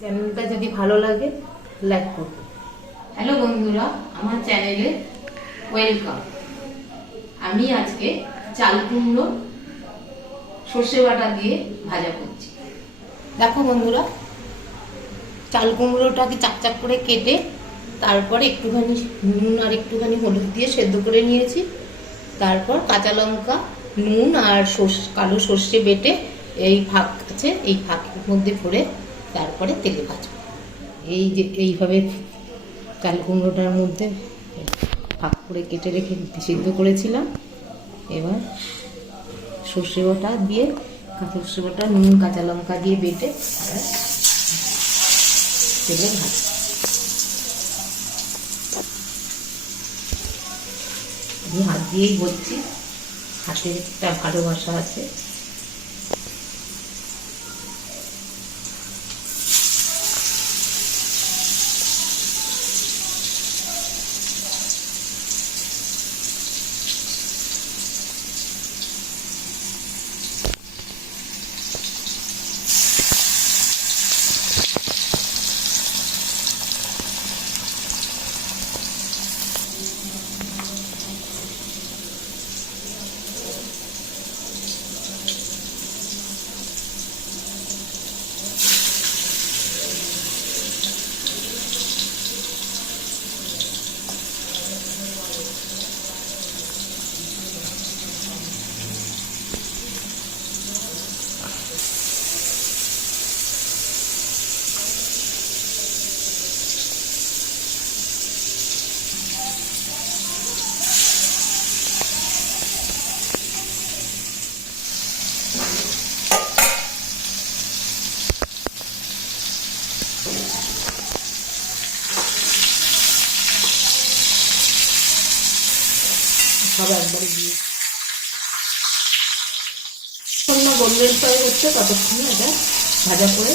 চ্যানেলটা যদি ভালো লাগে লাইক করুন। হ্যালো বন্ধুরা, আমার চ্যানেলে ওয়েলকাম। আমি আজকে চাল কুমড়ো সর্ষে বাটা দিয়ে ভাজা করছি। দেখো বন্ধুরা, চাল কুমড়োটাকে চাক চাক করে কেটে তারপরে একটুখানি নুন আর একটুখানি হলুদ দিয়ে সেদ্ধ করে নিয়েছি। তারপর কাঁচা লঙ্কা, নুন আর কালো সর্ষে বেটে এই ফাঁক আছে, এই ফাঁকের মধ্যে ভরে তারপরে তেলে ভাজবো। এই যে এইভাবে চাল কুমড়োটার মধ্যে ফাঁক করে কেটে রেখে সিদ্ধ করেছিলাম। এবার সর্ষে বাটা দিয়ে, সর্ষে বাটা, নুন, কাঁচা লঙ্কা দিয়ে বেটে তেলে ভাজবো। আমি হাত দিয়েই বলছি, হাতে একটা ভালোবাসা আছে। সব একবারে দিয়ে গোল্ডেন ফ্রাই হচ্ছে, ততক্ষণ এটা ভাজা করে